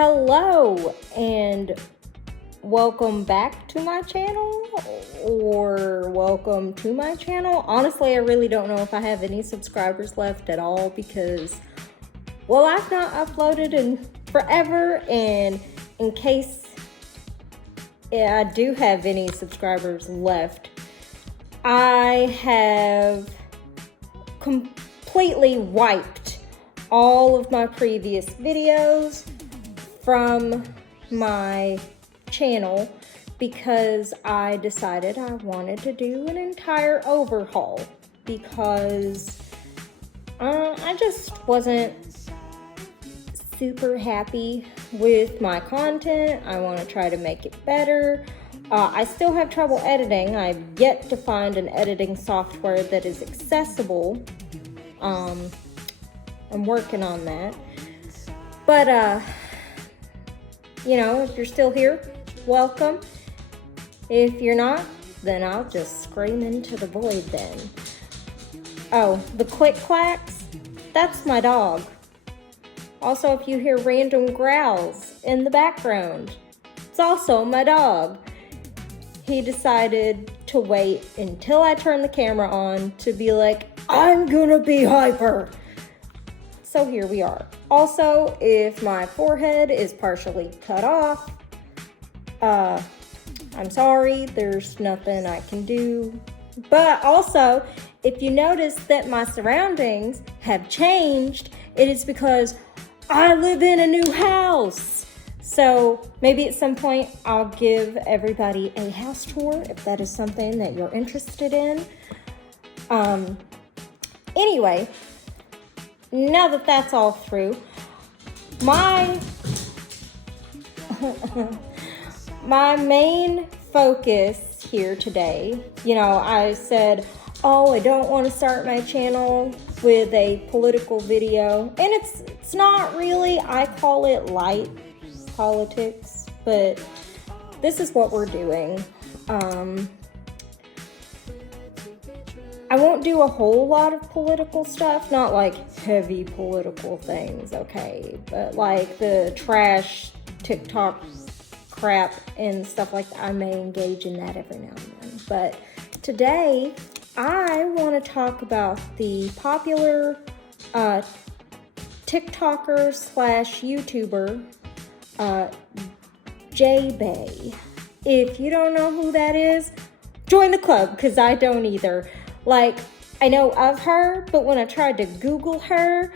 Hello and welcome back to my channel, or welcome to my channel. Honestly, I really don't know if I have any subscribers left at all because, well, I've not uploaded in forever, and in case I do have any subscribers left, I have completely wiped all of my previous videos from my channel because I decided I wanted to do an entire overhaul because I just wasn't super happy with my content. I want to try to make it better. I still have trouble editing. I've yet to find an editing software that is accessible. I'm working on that. But, you know, if you're still here, welcome. If you're not, then I'll just scream into the void then. Oh, the click clacks? That's my dog. Also, if you hear random growls in the background, it's also my dog. He decided to wait until I turn the camera on to be like, I'm gonna be hyper. So here we are. Also, if my forehead is partially cut off, I'm sorry, there's nothing I can do. But also, if you notice that my surroundings have changed, it is because I live in a new house. So maybe at some point I'll give everybody a house tour if that is something that you're interested in. Anyway, now that that's all through, my main focus here today, you know, I said, oh, I don't want to start my channel with a political video, and it's not really. I call it light politics, but this is what we're doing. I won't do a whole lot of political stuff, not like heavy political things, okay, but like the trash TikTok crap and stuff like that. I may engage in that every now and then. But today, I want to talk about the popular TikToker slash YouTuber, Jay Bae. If you don't know who that is, join the club, because I don't either. Like, I know of her, but when I tried to Google her,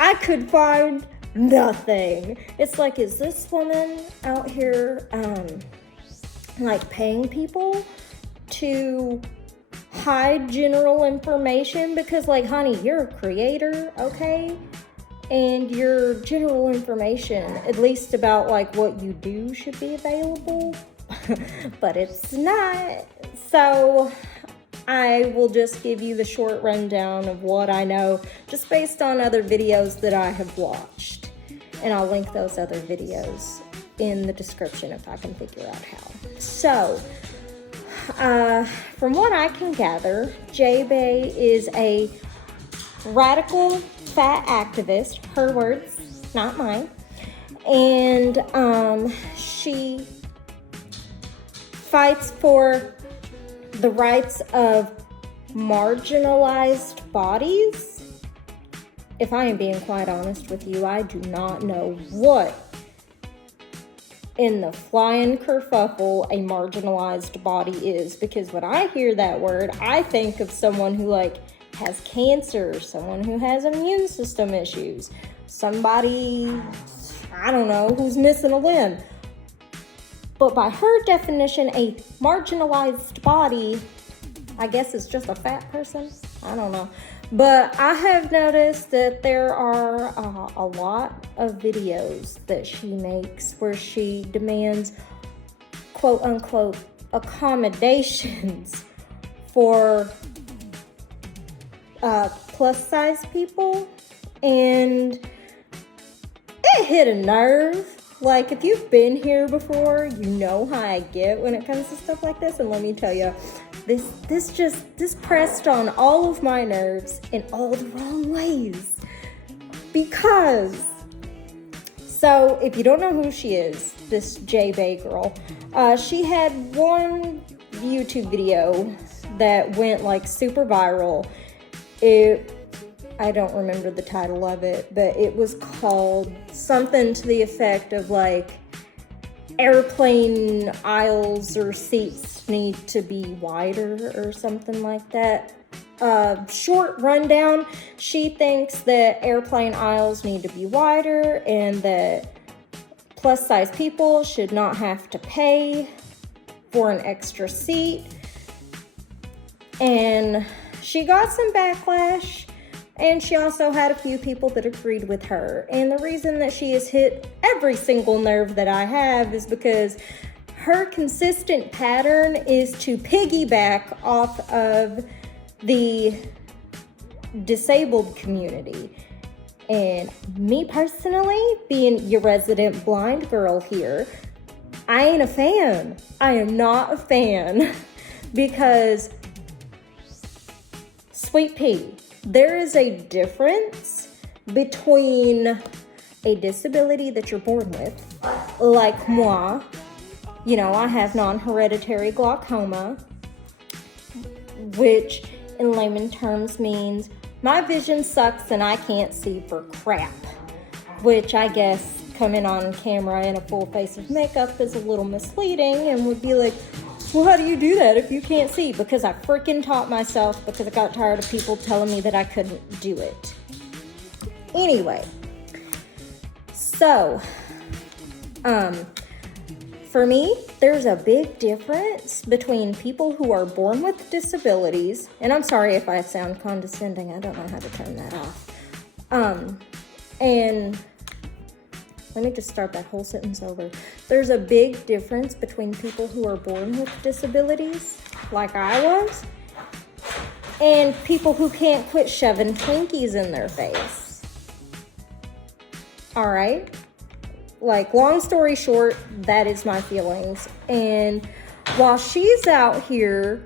I could find nothing. It's like, is this woman out here, like, paying people to hide general information? Because, like, honey, you're a creator, okay? And your general information, at least about, like, what you do, should be available. But it's not. So I will just give you the short rundown of what I know, just based on other videos that I have watched. And I'll link those other videos in the description if I can figure out how. So, from what I can gather, Jay Bae is a radical fat activist, her words, not mine. And she fights for the rights of marginalized bodies. If I am being quite honest with you, I do not know what in the flying kerfuffle a marginalized body is, because when I hear that word, I think of someone who, like, has cancer, someone who has immune system issues, somebody, I don't know, who's missing a limb. But by her definition, a marginalized body, I guess, is just a fat person. I don't know. But I have noticed that there are a lot of videos that she makes where she demands, quote unquote, accommodations for plus size people. And it hit a nerve. Like, if you've been here before, you know how I get when it comes to stuff like this. And let me tell you, this pressed on all of my nerves in all the wrong ways. Because So if you don't know who she is, this Jay Bae girl, she had one YouTube video that went like super viral. I don't remember the title of it, but it was called something to the effect of like, airplane aisles or seats need to be wider or something like that. Short rundown, she thinks that airplane aisles need to be wider and that plus size people should not have to pay for an extra seat. And she got some backlash, and she also had a few people that agreed with her. And the reason that she has hit every single nerve that I have is because her consistent pattern is to piggyback off of the disabled community. And me personally, being your resident blind girl here, I ain't a fan. I am not a fan because, sweet pea, there is a difference between a disability that you're born with, like moi. You know, I have non-hereditary glaucoma, which in layman terms means my vision sucks and I can't see for crap, which I guess coming on camera in a full face of makeup is a little misleading and would be like, well, how do you do that if you can't see? Because I freaking taught myself because I got tired of people telling me that I couldn't do it. Anyway, so, for me, there's a big difference between people who are born with disabilities, and I'm sorry if I sound condescending, I don't know how to turn that off. And let me just start that whole sentence over. There's a big difference between people who are born with disabilities, like I was, and people who can't quit shoving Twinkies in their face. All right? Like, long story short, that is my feelings. And while she's out here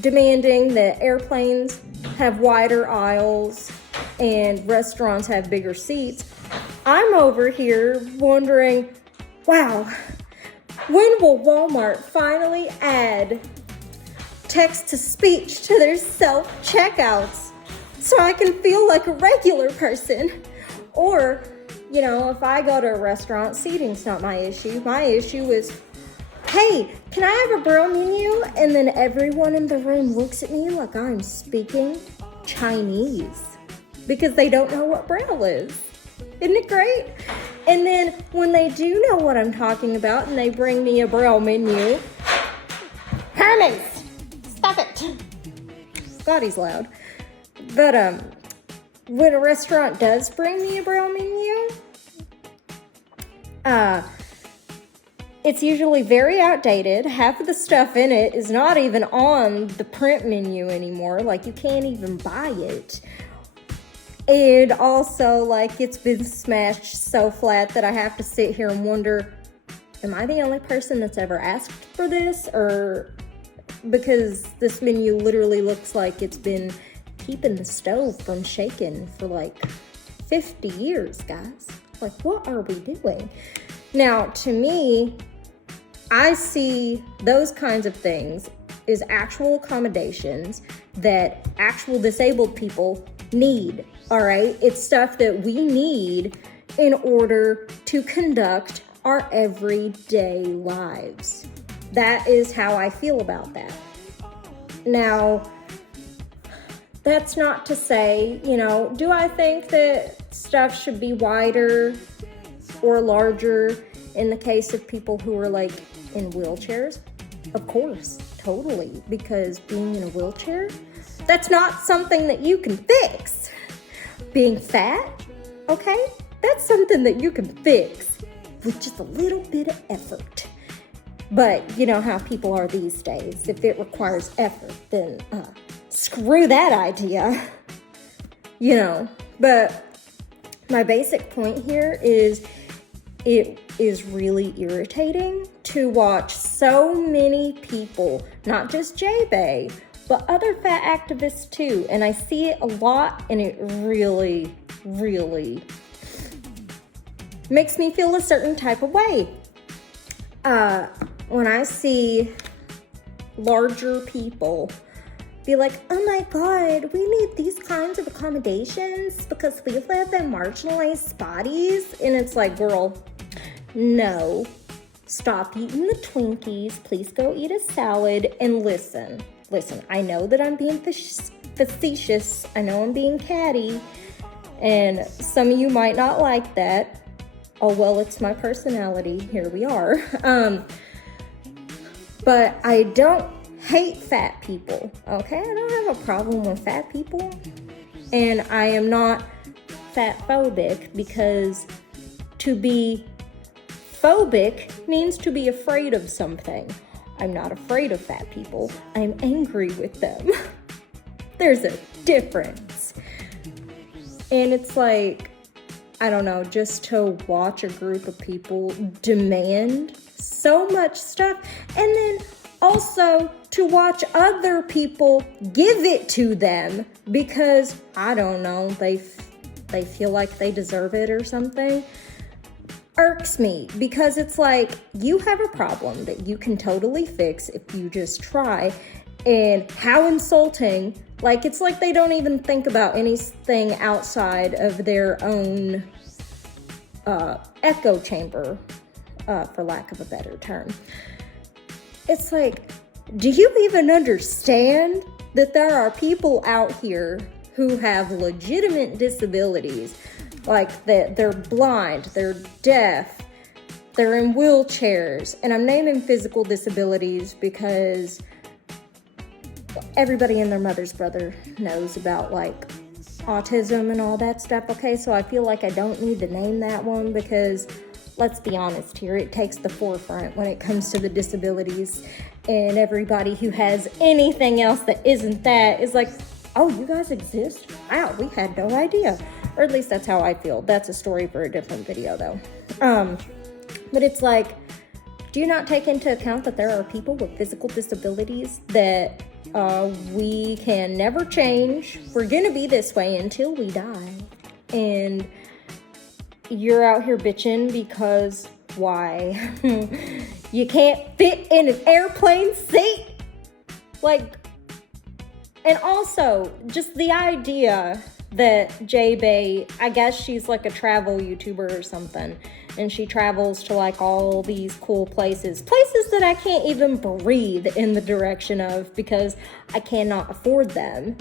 demanding that airplanes have wider aisles and restaurants have bigger seats, I'm over here wondering, wow, when will Walmart finally add text-to-speech to their self-checkouts so I can feel like a regular person? Or, you know, if I go to a restaurant, seating's not my issue. My issue is, hey, can I have a Braille menu? And then everyone in the room looks at me like I'm speaking Chinese because they don't know what Braille is. Isn't it great? And then when they do know what I'm talking about and they bring me a Braille menu, Hermes, stop it. God, he's loud. But when a restaurant does bring me a Braille menu, it's usually very outdated. Half of the stuff in it is not even on the print menu anymore. Like, you can't even buy it. And also, like, it's been smashed so flat that I have to sit here and wonder, am I the only person that's ever asked for this? Or because this menu literally looks like it's been keeping the stove from shaking for like 50 years, guys. Like, what are we doing? Now, to me, I see those kinds of things as actual accommodations that actual disabled people need. All right, it's stuff that we need in order to conduct our everyday lives. That is how I feel about that. Now, that's not to say, you know, do I think that stuff should be wider or larger in the case of people who are like in wheelchairs? Of course, totally, because being in a wheelchair, that's not something that you can fix. Being fat, okay, that's something that you can fix with just a little bit of effort. But you know how people are these days. If it requires effort, then screw that idea. You know, but my basic point here is it is really irritating to watch so many people, not just Jay Bae, but other fat activists too. And I see it a lot, and it really, really makes me feel a certain type of way. When I see larger people be like, oh my God, we need these kinds of accommodations because we live in marginalized bodies. And it's like, girl, no, stop eating the Twinkies. Please go eat a salad and listen. I know that I'm being facetious. I know I'm being catty. And some of you might not like that. Oh, well, it's my personality. Here we are. But I don't hate fat people, okay? I don't have a problem with fat people. And I am not fat phobic, because to be phobic means to be afraid of something. I'm not afraid of fat people. I'm angry with them. There's a difference. And it's like, I don't know, just to watch a group of people demand so much stuff, and then also to watch other people give it to them because, I don't know, they feel like they deserve it or something, irks me, because it's like, you have a problem that you can totally fix if you just try. And how insulting. Like, it's like they don't even think about anything outside of their own echo chamber, for lack of a better term. It's like, do you even understand that there are people out here who have legitimate disabilities? Like, that they're blind, they're deaf, they're in wheelchairs. And I'm naming physical disabilities because everybody and their mother's brother knows about, like, autism and all that stuff, okay? So I feel like I don't need to name that one because, let's be honest here, it takes the forefront when it comes to the disabilities. And everybody who has anything else that isn't that is like, oh, you guys exist? Wow, we had no idea. Or at least that's how I feel. That's a story for a different video, though. But it's like, do you not take into account that there are people with physical disabilities that we can never change? We're gonna be this way until we die. And you're out here bitching because why? You can't fit in an airplane seat? Like, and also just the idea that Jay Bae, I guess she's like a travel YouTuber or something, and she travels to like all these cool places that I can't even breathe in the direction of because I cannot afford them.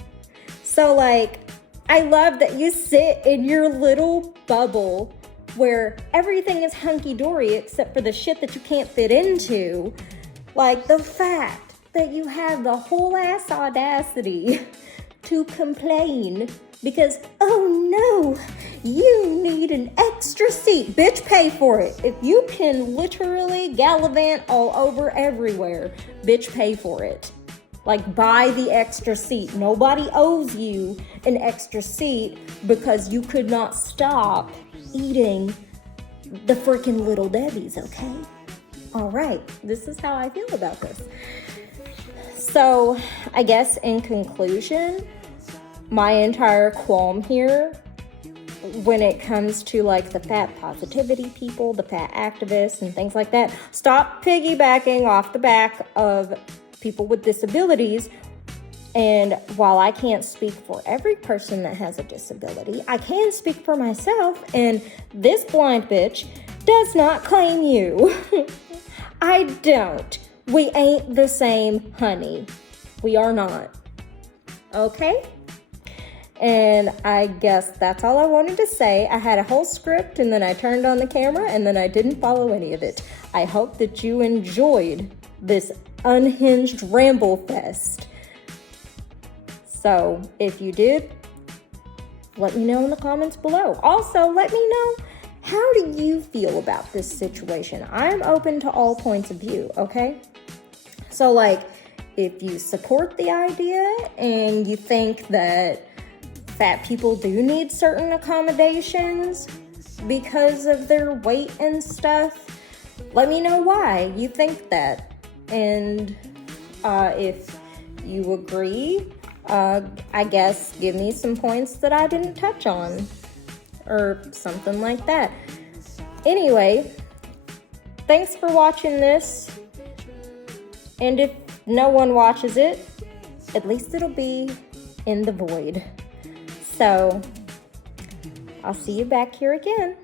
So like, I love that you sit in your little bubble where everything is hunky-dory except for the shit that you can't fit into. Like, the fact that you have the whole ass audacity to complain because, oh no, you need an extra seat. Bitch, pay for it. If you can literally gallivant all over everywhere, bitch, pay for it. Like, buy the extra seat. Nobody owes you an extra seat because you could not stop eating the freaking Little Debbies, okay? All right, this is how I feel about this. So, I guess in conclusion, my entire qualm here when it comes to like the fat positivity people, the fat activists and things like that, stop piggybacking off the back of people with disabilities. And while I can't speak for every person that has a disability, I can speak for myself, and this blind bitch does not claim you. I don't. We ain't the same, honey. We are not. Okay? And I guess that's all I wanted to say. I had a whole script, and then I turned on the camera, and then I didn't follow any of it. I hope that you enjoyed this unhinged ramble fest. So, if you did, let me know in the comments below. Also, let me know, how do you feel about this situation? I'm open to all points of view, okay? So, like, if you support the idea and you think that fat people do need certain accommodations because of their weight and stuff, let me know why you think that. And if you agree, I guess give me some points that I didn't touch on or something like that. Anyway, thanks for watching this. And if no one watches it, at least it'll be in the void. So, I'll see you back here again.